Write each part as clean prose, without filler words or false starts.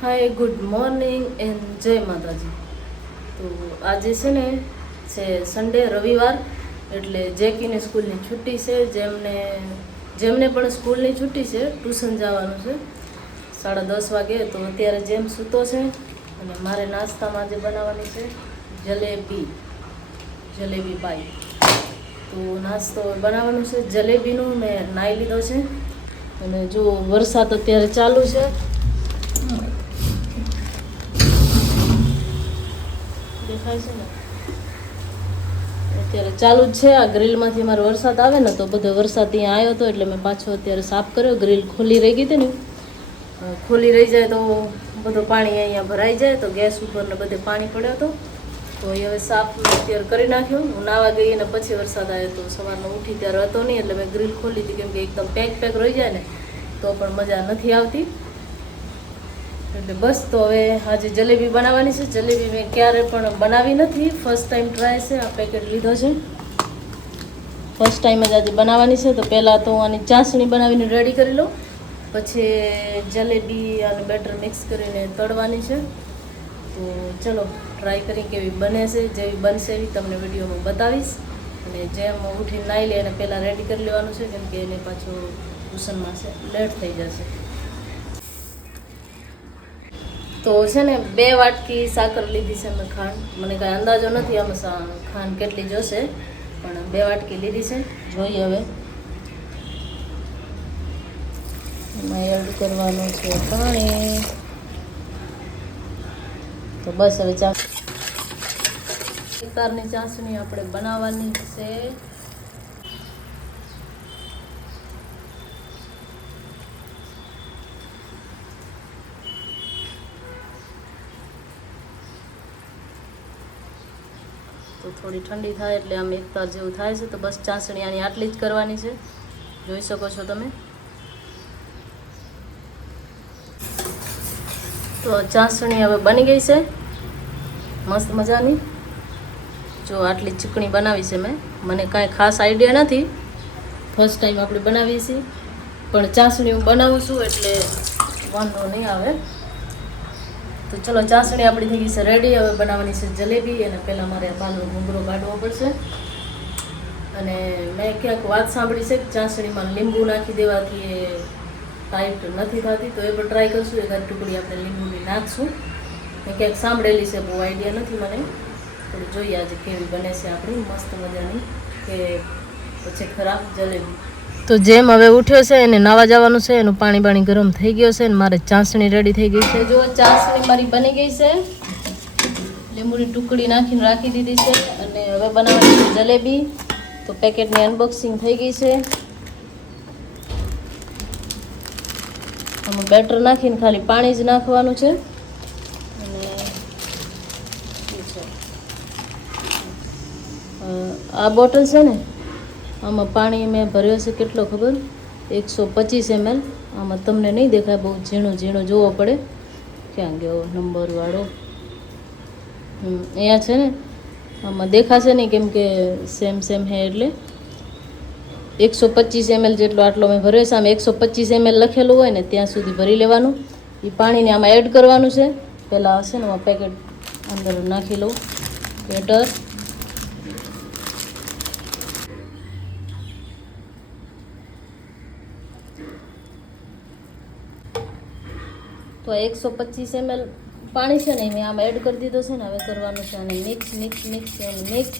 Hi good morning and જય માતાજી. તો આજે છે ને છે સન્ડે રવિવાર, એટલે જેકીને સ્કૂલની છુટ્ટી છે. જેમને પણ સ્કૂલની છુટ્ટી છે, ટ્યુશન જવાનું છે 10:30 વાગે. તો અત્યારે જેમ સૂતો છે અને મારે નાસ્તામાં આજે બનાવવાની છે જલેબી પાઈ. તો નાસ્તો બનાવવાનું છે જલેબીનું. મેં નાહી લીધો છે અને જો વરસાદ અત્યારે ચાલુ છે. દેખાય છે ને અત્યારે ચાલુ જ છે. આ ગ્રીલમાંથી અમારો વરસાદ આવે ને તો બધો વરસાદ ત્યાં આવ્યો હતો, એટલે મેં પાછો અત્યારે સાફ કર્યો. ગ્રીલ ખુલ્લી રહી ગઈ હતી ને, ખુલ્લી રહી જાય તો બધું પાણી અહીંયા ભરાઈ જાય, તો ગેસ ઉપર ને બધે પાણી પડ્યો હતો. તો એ હવે સાફ અત્યારે કરી નાખ્યો. હું નાવા ગઈ અને પછી વરસાદ આવ્યો. તો સવારમાં ઉઠી ત્યારે હતો નહીં, એટલે મેં ગ્રીલ ખોલી હતી, કેમ કે એકદમ પેક રહી જાય ને તો પણ મજા નથી આવતી. એટલે બસ, તો હવે આજે જલેબી બનાવવાની છે. જલેબી મેં ક્યારે પણ બનાવી નથી, ફર્સ્ટ ટાઈમ ટ્રાય છે. આ પેકેટ લીધો છે, ફર્સ્ટ ટાઈમ જ આજે બનાવવાની છે. તો પહેલાં તો આની ચાસણી બનાવીને રેડી કરી લઉં, પછી જલેબી અને બેટર મિક્સ કરીને તળવાની છે. તો ચલો ટ્રાય કરી કેવી બને છે. જેવી બનશે એવી તમને વિડીયોમાં બતાવીશ. અને જેમ ઉઠીને નાહી લે અને પહેલાં રેડી કરી લેવાનું છે, કેમ કે એને પાછું ટ્યુશનમાં છે લેટ થઈ જશે. તો છે ને 2 વાટકી સાકર લીધી છે મેં, ખાંડ. મને કાંઈ અંદાજો નથી આમાં ખાંડ કેટલી જોશે, પણ 2 વાટકી લીધી છે. જોઈએ હવે એમાં એડ કરવાનું છે પાણી. તો બસ હવે પ્રકારની ચાસણી આપણે બનાવવાની છે. તો થોડી ઠંડી થાય એટલે આમ એકતાર જેવું થાય છે. તો બસ ચાસણી આની આટલી જ કરવાની છે, જોઈ શકો છો તમે. તો ચાસણી હવે બની ગઈ છે મસ્ત મજાની. જો આટલી ચીકણી બનાવી છે મેં. મને કાંઈ ખાસ આઈડિયા નથી, ફર્સ્ટ ટાઈમ આપણે બનાવીએ છીએ, પણ ચાસણી હું બનાવું છું એટલે વાંધો નહીં આવે. તો ચલો, ચાસણી આપણી થઈ ગઈ છે રેડી. હવે બનાવવાની છે જલેબી. અને પહેલાં મારે બાલનો ઘૂંઘરો કાઢવો પડશે. અને મેં ક્યાંક વાત સાંભળી છે કે ચાસણીમાં લીંબુ નાખી દેવાથી એ ટાઈટ નથી થતી. તો એ પણ ટ્રાય કરશું. એકાદ ટુકડી આપણે લીંબુની નાખશું. મેં ક્યાંક સાંભળેલી છે, બહુ આઈડિયા નથી મને. થોડી જોઈએ આજે કેવી બને છે આપણી મસ્ત મજાની, કે પછી ખરાબ જલેબી. તો જેમ હવે ઉઠ્યો છે એને નાવા જવાનું છે. એનું પાણી ગરમ થઈ ગયો છે અને મારે ચાસણી રેડી થઈ ગઈ છે. જો ચાસણી મારી બની ગઈ છે, લીંબુની ટુકડી નાખીને રાખી દીધી છે. અને હવે બનાવવાની છે જલેબી. તો પેકેટની અનબોક્સિંગ થઈ ગઈ છે. આમાં બેટર નાખીને ખાલી પાણી જ નાખવાનું છે. અને આ બોટલ છે ને, આમાં પાણી મેં ભર્યો છે કેટલો ખબર, 125 ml. આમાં તમને નહીં દેખાય, બહુ ઝીણો જોવો પડે. ક્યાં ગયો નંબરવાળો? અહીંયા છે ને, આમાં દેખાશે નહીં કેમ કે સેમ હે. એટલે 125 ml જેટલો આટલો મેં ભર્યો છે. આમાં 125 ml લખેલું હોય ને ત્યાં સુધી ભરી લેવાનું. એ પાણીને આમાં એડ કરવાનું છે. પહેલાં હશે ને પેકેટ અંદર નાખી લઉં બેટર. તો 125 ml પાણી છે ને મેં આમાં એડ કરી દીધો છે ને. હવે કરવાનું છે અને મિક્સ.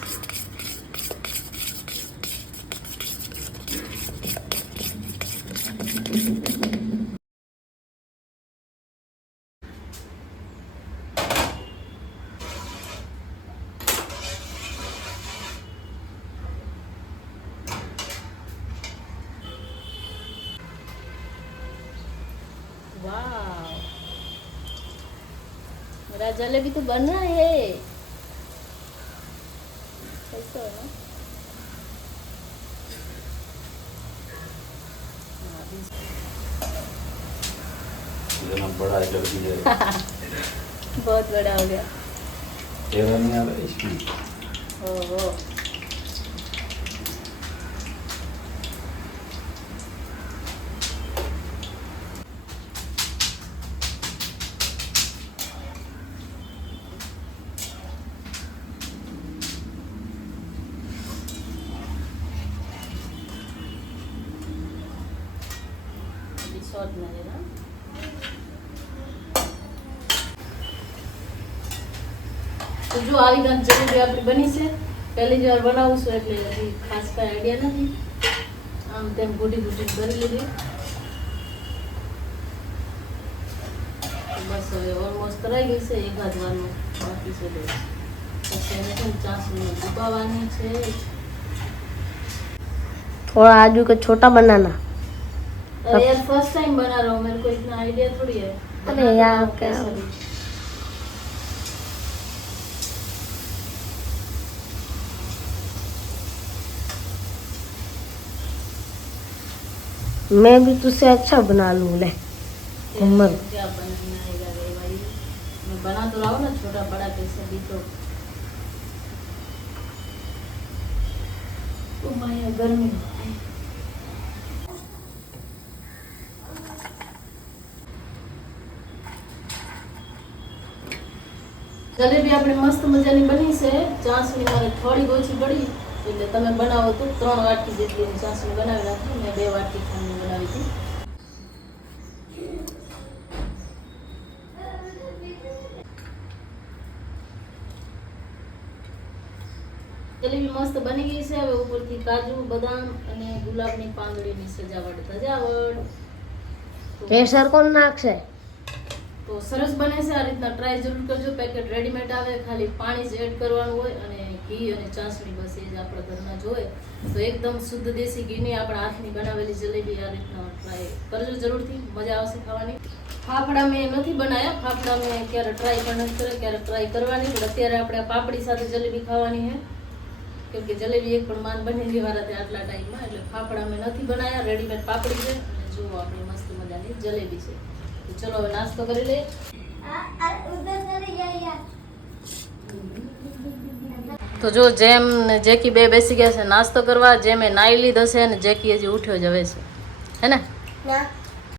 वाह, मेरा जलेबी तो बन रहा है। कैसा है ना? बड़ा है बहुत बड़ा हो गया। नहीं आ रहा इसमें। ओह શોર્ટ ના લેના. તો જો આવી ગાંઠ જલેબી આપણી બની છે. પહેલી જ વાર બનાવું છું એટલે હજી ખાસ કાંઈ આઈડિયા નથી. આમ તેમ ઘૂટી ઘૂટી કરી લીધી. બસ હવે ઓલમોસ્ટ કરાઈ ગઈ છે. એકાદ વારનું બાકી છે બસ. પછી એને છે ચાસણી ડૂબાવવાની છે. थोड़ा आलू का छोटा बनाना. अरे यार फर्स्ट टाइम बना रहा हूँ, मेरे को इतना आइडिया थोड़ी है. अरे यार क्या मैं भी तुझसे अच्छा बना लूँ ले उम्र. क्या बनाना आएगा रे भाई, मैं बना तो रहा हूँ ना, छोटा बड़ा कैसे भी तो. ओ माया गर्मी જલેબી આપણે મસ્ત મજાની બની છે. ચાસણી મારે થોડી ઓછી પડી એટલે તમે બનાવો તો 3 વાટકી જેટલી ચાસણી બનાવી નાખી. મેં 2 વાટકી ખાંડની બનાવી હતી. જલેબી મસ્ત બની ગઈ છે. હવે ઉપરથી કાજુ બદામ અને ગુલાબની પાંદડીની સજાવટ. केसर कौन नाक से તો સરસ બને છે. આ રીતના ટ્રાય જરૂર કરજો. પેકેટ રેડીમેડ આવે, ખાલી પાણી જ એડ કરવાનું હોય અને ઘી અને ચાસણી, બસ એ જ આપણા ઘરના જ હોય. તો એકદમ શુદ્ધ દેશી ઘીની આપણા હાથની બનાવેલી જલેબી આ રીતના ટ્રાય કરજો જરૂરથી. મજા આવશે ખાવાની. ફાફડા મેં નથી બનાવ્યા. ફાફડા મેં ક્યારે ટ્રાય પણ નથી કર્યા, ક્યારે ટ્રાય કરવાની. પણ અત્યારે આપણે પાપડી સાથે જલેબી ખાવાની છે. કેમ કે જલેબી એક પણ માન બનેલી વાળા આટલા ટાઈમમાં, એટલે ફાફડા મેં નથી બનાવ્યા. રેડીમેડ પાપડી છે અને જુઓ આપણી મસ્ત મજાની જલેબી છે. તો ચલો હવે નાસ્તો કરી લઈએ. તો જો જેમ ને જેકી બે બેસી ગયા છે નાસ્તો કરવા. જેમે નાઈ લીધો છે અને જેકી હજી ઉઠ્યો જ હવે છે, હે ને?